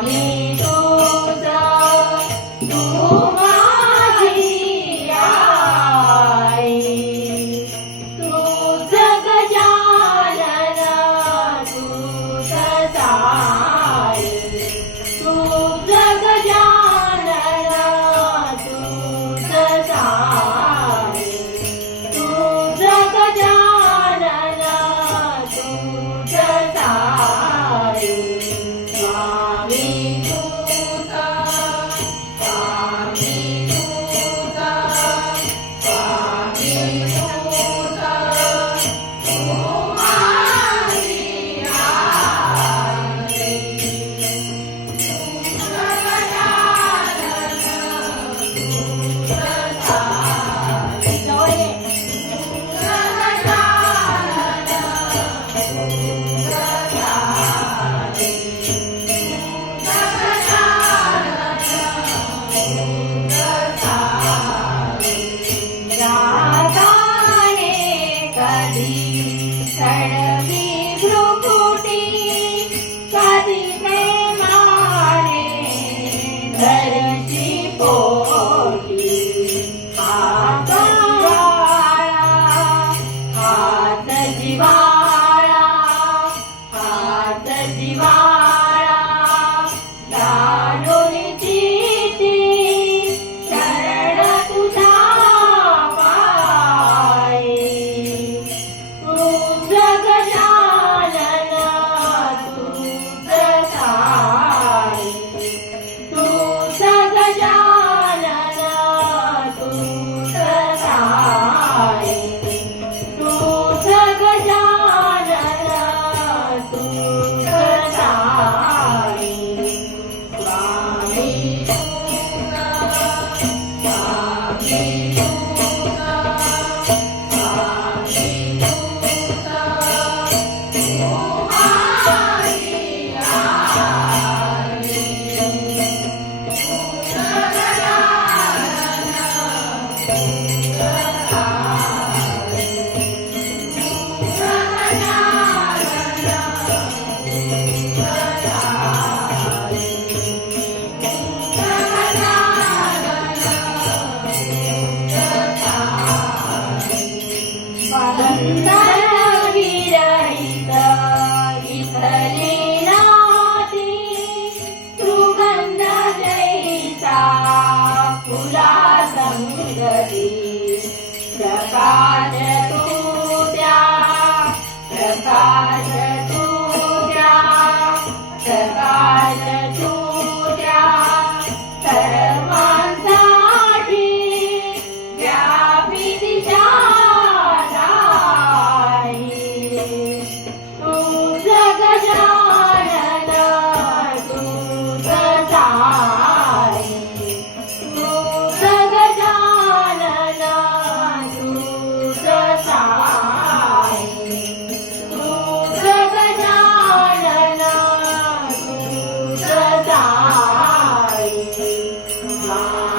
Amém. Happy fly.